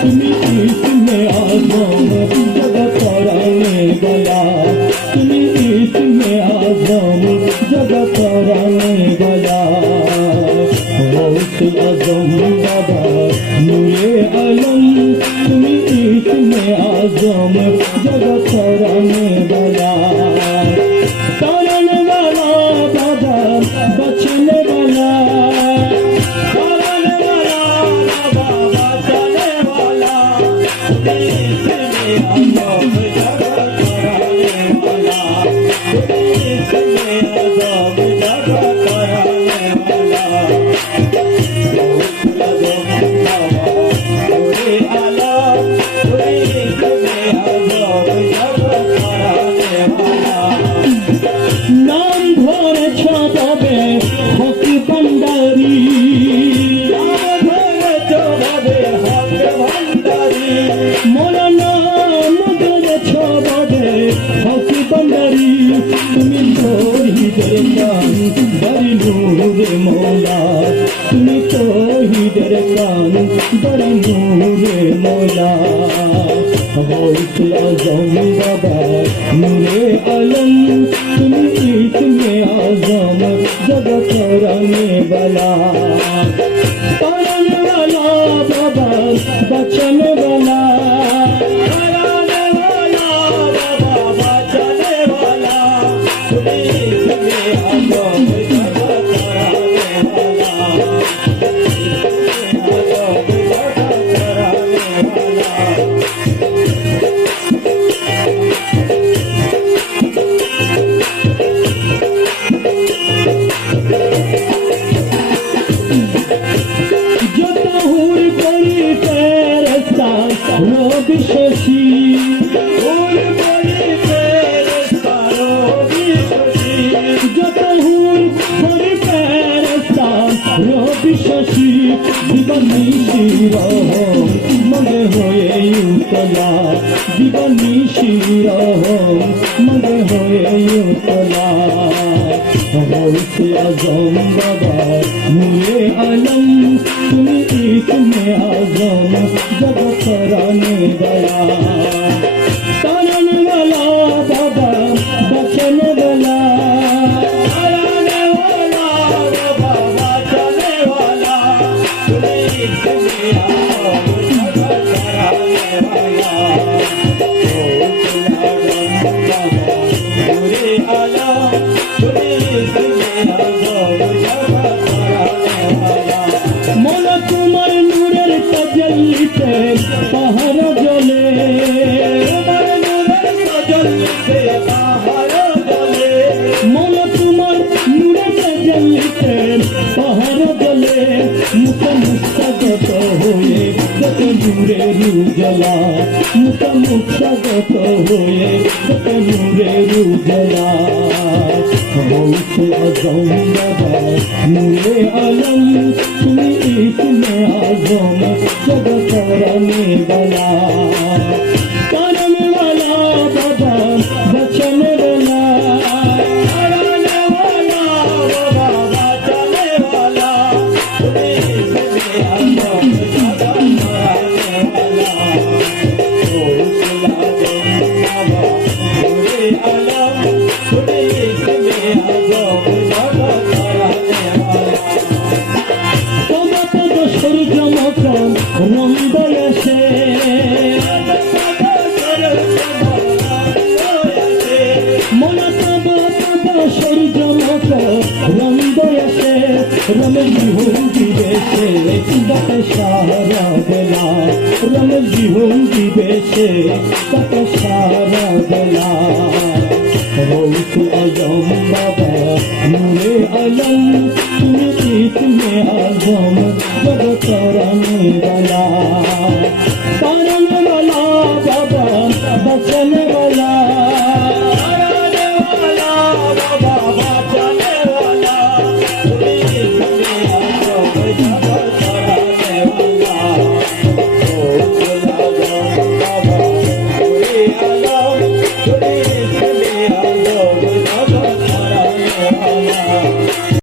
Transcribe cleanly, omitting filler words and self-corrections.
তুমি ইসমে আজম জগত রানে গলা তুমি ইসমে আজম জগত রানে গলা গৌসে আজম বাবা নূরে আলম তুমি ইসমে আজম জগত রানে গলা तारने वाला बाबा बचने वाला तारने वाला बाबा बचने वाला इसमें आज़म जगत कराने वाला इसमें आज़म जगत कराने वाला आज़म बाबा नूरे आलम इसमें आज़म जगत कराने वाला नाम धरे छबे हकी भंडारी नाम धरे छबे हकी भंडारी मोर नाम धरे छबे हकी भंडारी তুমি তৌহিদের কান বড়ি নূরে মওলা তুমি তৌহিদের কান বড়ি নূরে মওলা গৌসে আজম বাবা নূরে আলম তুমি ইসমে আজম জগত রানে वाला तारने वाला बाबा बचने वाला तारने वाला बाबा बचने वाला তুমি ইসমে আজম জগত রানে वाला রবি শশী ওর বলে ফেরেশতা রবি শশী যত হুর বলে ফেরেশতা রবি শশী জীবনী রহম মনে হয়ে উতলা জীবনী রহম মনে হয়ে উতলা গৌসে আজম বাবা নূরে আলম তুমি ইসমে আজম जगत राने वाला तारने वाला बाबा बचने वाला तारने वाला बाबा बचने वाला तुम्हें इसमें आज़म जगत कराने वाला नूरे आलम तुम्हें इसमें आज़म जगत कराने वाला मोला तुम्हार नूरेर तजल्लीते पहाड़ जले तुम्हार नूरेर तजल्लीते पहाड़ जले मोला तुम्हार नूरेर तजल्लीते पहाड़ जले मुख मुक्तगत होए जत नूरेर उजला मुख मुक्तगत होए जत नूरेर उजला गौसे आज़म बाबा नूरे आलम তুমি ইসমে আজম জগত রানে वाला तारने वाला बाबा बचने वाला तारने वाला बाबा बचने वाला तुम्हें इसमें आज़म जगत कराने वाला गौसे आज़म बाबा नूरे आलम तुम्हें इसमें आज़म जगत कराने वाला সূর্য মতন রঙ্গ এসে মনে তব তব সূর্য মত রঙ্গ এসে রমজি হুঙ্গি বেশে তাকে সারা দেলা রমজি হুঙ্গি বেশে তাকে সারা দেলা গৌসে আজম বাবা নূরে আলম তুমি ইসমে আজম जगत राने वाला तारने वाला बाबा बचने वाला तारने वाला बाबा बचने वाला तुम्हें इसमें आज़म जगत कराने वाला गौसे आज़म बाबा नूरे आलम तुम्हें